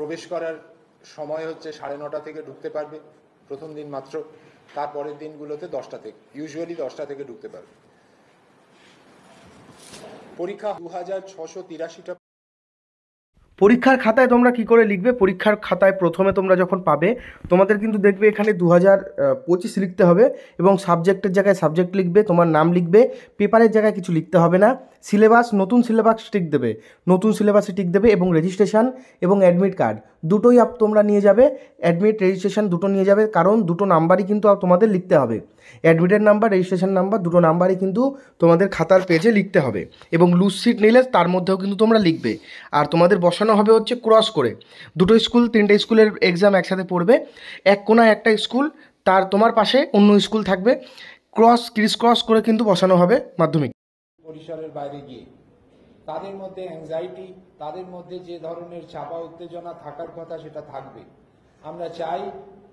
প্রবেশ করার সময় হচ্ছে 9:30 থেকে ঢুকতে পারবে প্রথম দিন মাত্র, তারপরের দিনগুলোতে 10টা থেকে, ইউজুয়ালি 10টা থেকে ঢুকতে পারবে। পরীক্ষা 2683টা। পরীক্ষার খাতায় তোমরা কি করে লিখবে? পরীক্ষার খাতায় প্রথমে তোমরা যখন পাবে তোমাদের কিন্তু দেখবে এখানে 2025 লিখতে হবে এবং সাবজেক্টের জায়গায় সাবজেক্ট লিখবে, তোমার নাম লিখবে, পেপারের জায়গায় কিছু লিখতে হবে না। সিলেবাস, নতুন সিলেবাস টিক দেবে, নতুন সিলেবাসে টিক দেবে এবং রেজিস্ট্রেশন এবং অ্যাডমিট কার্ড দুটোই তোমরা নিয়ে যাবে। অ্যাডমিট রেজিস্ট্রেশন দুটো নিয়ে যাবে, কারণ দুটো নাম্বারই কিন্তু তোমাদের লিখতে হবে। অ্যাডমিটের নাম্বার, রেজিস্ট্রেশন নাম্বার দুটো নাম্বারই কিন্তু তোমাদের খাতার পেজে লিখতে হবে এবং লুজ সিট নিলে তার মধ্যেও কিন্তু তোমরা লিখবে। আর তোমাদের বসানো হবে হচ্ছে ক্রস করে, দুটো স্কুল, 3টে স্কুলের এক্সাম একসাথে পড়বে, এক কোনায় একটা স্কুল, তার তোমার পাশে অন্য স্কুল থাকবে, ক্রিস ক্রস করে কিন্তু বসানো হবে মাধ্যমিক পরিসরের বাইরে গিয়ে তাদের মধ্যে অ্যাংজাইটি, তাদের মধ্যে যে ধরনের চাপা উত্তেজনা থাকার কথা সেটা থাকবে। আমরা চাই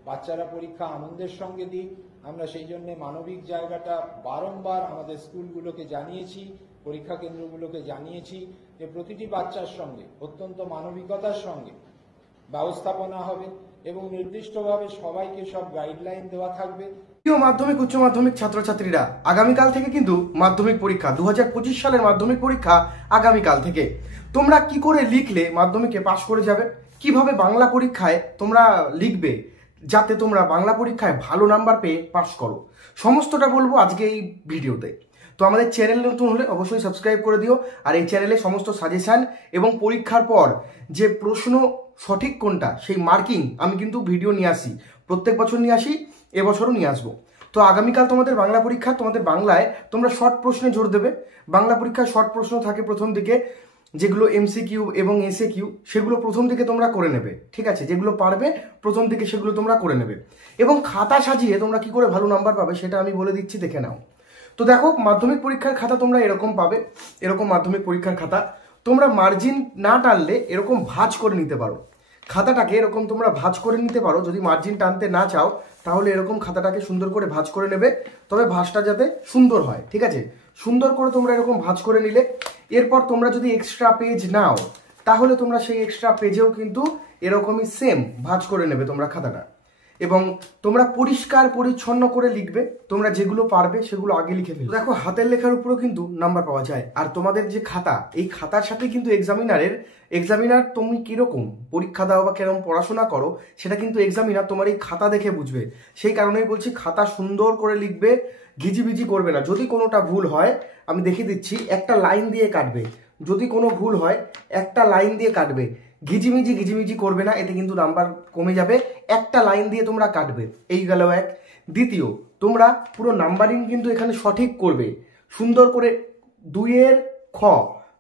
বাচ্চারা পরীক্ষা আনন্দের সঙ্গে দিক। আমরা সেই জন্য মানবিক জায়গাটা বারংবার আমাদের স্কুলগুলোকে জানিয়েছি, পরীক্ষা কেন্দ্রগুলোকে জানিয়েছি যে প্রতিটি বাচ্চার সঙ্গে অত্যন্ত মানবিকতার সঙ্গে ব্যবস্থাপনা হবে এবং নির্দিষ্টভাবে সবাইকে সব গাইডলাইন দেওয়া থাকবে। প্রিয় মাধ্যমিক, উচ্চ মাধ্যমিক ছাত্রছাত্রীরা, আগামীকাল থেকে কিন্তু মাধ্যমিক পরীক্ষা, 2025 সালের মাধ্যমিক পরীক্ষা আগামীকাল থেকে। তোমরা কি করে লিখলে মাধ্যমিকে পাশ করে যাবে, কিভাবে বাংলা পরীক্ষায় তোমরা লিখবে যাতে তোমরা বাংলা পরীক্ষায় ভালো নাম্বার পেয়ে পাশ করো, সমস্তটা বলবো আজকে এই ভিডিওতে। তো আমাদের চ্যানেল নতুন হলে অবশ্যই সাবস্ক্রাইব করে দিও। আর এই চ্যানেলে সমস্ত সাজেশান এবং পরীক্ষার পর যে প্রশ্ন সঠিক কোনটা সেই মার্কিং আমি কিন্তু ভিডিও নিয়ে আসি, প্রত্যেক বছর নিয়ে আসি, এবছরও নিয়ে আসবো। তো আগামীকাল তোমাদের বাংলা পরীক্ষা, তোমাদের বাংলায় তোমরা শর্ট প্রশ্নে জোর দেবে। বাংলা পরীক্ষায় শর্ট প্রশ্ন থাকে প্রথম দিকে, যেগুলো এমসিকিউ এবং এসএকিউ, সেগুলো প্রথম দিকে তোমরা করে নেবে, ঠিক আছে? যেগুলো পারবে প্রথম দিকে সেগুলো তোমরা করে নেবে এবং খাতা সাজিয়ে তোমরা কি করে ভালো নাম্বার পাবে সেটা আমি বলে দিচ্ছি, দেখে নাও। তো দেখো, মাধ্যমিক পরীক্ষার খাতা তোমরা এরকম পাবে, এরকম মাধ্যমিক পরীক্ষার খাতা। তোমরা মার্জিন না টানলে এরকম ভাঁজ করে নিতে পারো খাতাটাকে, এরকম তোমরা ভাঁজ করে নিতে পারো। যদি মার্জিন টানতে না চাও তাহলে এরকম খাতাটাকে সুন্দর করে ভাঁজ করে নেবে, তবে ভাঁজটা যাতে সুন্দর হয়, ঠিক আছে? সুন্দর করে তোমরা এরকম ভাঁজ করে নিলে, এরপর তোমরা যদি এক্সট্রা পেজ নাও তাহলে তোমরা সেই এক্সট্রা পেজেও কিন্তু এরকমই সেম ভাঁজ করে নেবে তোমরা খাতাটা এবং তোমরা পরিষ্কার পরিচ্ছন্ন করে লিখবে। তোমরা যেগুলো পারবে সেগুলো আগে লিখে ফেলবে। দেখো, হাতের লেখার উপরেও কিন্তু নাম্বার পাওয়া যায়। আর তোমাদের যে খাতা, এই খাতার সাথে কিন্তু এক্সামিনার তুমি কিরকম পরীক্ষা দাও বা কিরকম পড়াশোনা করো সেটা কিন্তু এক্সামিনার তোমার এই খাতা দেখে বুঝবে। সেই কারণেই বলছি খাতা সুন্দর করে লিখবে, ঘিজিবিজি করবে না। যদি কোনোটা ভুল হয় আমি দেখিয়ে দিচ্ছি, একটা লাইন দিয়ে কাটবে। যদি কোনো ভুল হয় একটা লাইন দিয়ে কাটবে, ঘিজিমিজি করবে না, এতে কিন্তু নাম্বার কমে যাবে। একটা লাইন দিয়ে তোমরা কাটবে, এই গেল এক। দ্বিতীয়, তোমরা পুরো নাম্বারিং কিন্তু এখানে সঠিক করবে, সুন্দর করে 2-এর খ,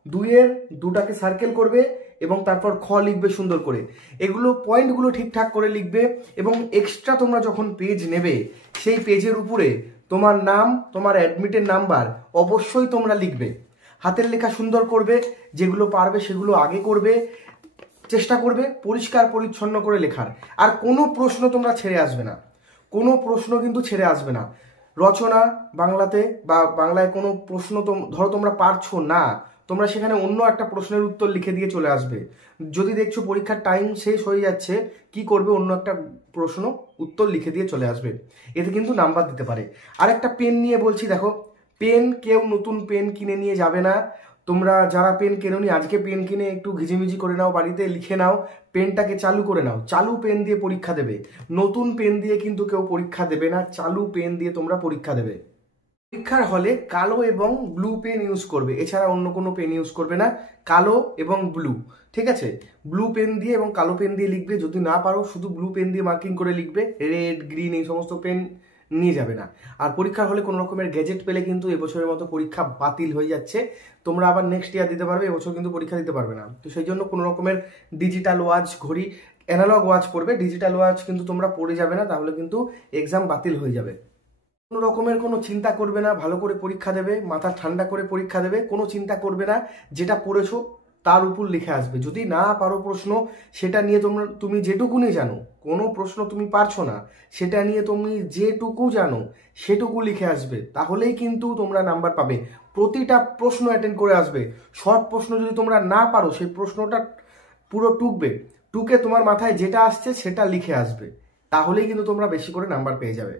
2-এর 2টাকে সার্কেল করবে এবং তারপর খ লিখবে সুন্দর করে। এগুলো পয়েন্টগুলো ঠিকঠাক করে লিখবে এবং এক্সট্রা তোমরা যখন পেজ নেবে সেই পেজের উপরে তোমার নাম, তোমার অ্যাডমিটের নাম্বার অবশ্যই তোমরা লিখবে। হাতের লেখা সুন্দর করবে, যেগুলো পারবে সেগুলো আগে করবে, চেষ্টা করবে পরিষ্কার পরিচ্ছন্ন করে লেখার। আর কোনো প্রশ্ন তোমরা ছেড়ে আসবে না, কোনো প্রশ্ন কিন্তু ছেড়ে আসবে না। রচনা বাংলাতে বা বাংলায় কোনো প্রশ্ন ধরো তোমরা পারছো না, তোমরা সেখানে অন্য একটা প্রশ্নের উত্তর লিখে দিয়ে চলে আসবে। যদি দেখছো পরীক্ষার টাইম শেষ হয়ে যাচ্ছে, কি করবে, অন্য একটা প্রশ্ন উত্তর লিখে দিয়ে চলে আসবে। এতে কিন্তু নাম্বার দিতে পারে। আর একটা পেন নিয়ে বলছি, দেখো, পেন কেউ নতুন পেন কিনে নিয়ে যাবে না। তোমরা যারা পেন কেনোনি আজকে পেন কিনে একটু ঘিজিমিজি করে নাও, বাড়িতে লিখে নাও, পেনটাকে চালু করে নাও। চালু পেন দিয়ে পরীক্ষা দেবে, নতুন পেন দিয়ে কিন্তু কেউ পরীক্ষা দেবে না, চালু পেন দিয়ে তোমরা পরীক্ষা দেবে। পরীক্ষার হলে কালো এবং ব্লু পেন ইউজ করবে, এছাড়া অন্য কোনো পেন ইউজ করবে না, কালো এবং ব্লু, ঠিক আছে? ব্লু পেন দিয়ে এবং কালো পেন দিয়ে লিখবে। যদি না পারো শুধু ব্লু পেন দিয়ে মার্কিং করে লিখবে, রেড, গ্রিন এই সমস্ত পেন নিয়ে যাবে না। আর পরীক্ষার হলে কোনো রকমের গ্যাজেট পেলে কিন্তু এবছরের মতো পরীক্ষা বাতিল হয়ে যাচ্ছে, তোমরা আবার নেক্সট ইয়ার দিতে পারবে, এবছর কিন্তু পরীক্ষা দিতে পারবে না। তো সেই জন্য কোনো রকমের ডিজিটাল ওয়াচ, ঘড়ি, অ্যানালগ ওয়াচ পড়বে, ডিজিটাল ওয়াচ কিন্তু তোমরা পড়ে যাবে না, তাহলে কিন্তু এক্সাম বাতিল হয়ে যাবে। কোনো রকমের কোনো চিন্তা করবে না, ভালো করে পরীক্ষা দেবে, মাথা ঠান্ডা করে পরীক্ষা দেবে, কোনো চিন্তা করবে না, যেটা পড়েছো তার উপর লিখে আসবে। যদি না পারো প্রশ্ন, সেটা নিয়ে তুমি যেটুকুনি জানো, কোনো প্রশ্ন তুমি পারছো না সেটা নিয়ে তুমি যেটুকু জানো সেটুকু লিখে আসবে, তাহলেই কিন্তু তোমরা নাম্বার পাবে। প্রতিটা প্রশ্ন অ্যাটেন্ড করে আসবে। শর্ট প্রশ্ন যদি তোমরা না পারো সেই প্রশ্নটা পুরো টুকবে, টুকে তোমার মাথায় যেটা আসছে সেটা লিখে আসবে, তাহলেই কিন্তু তোমরা বেশি করে নাম্বার পেয়ে যাবে।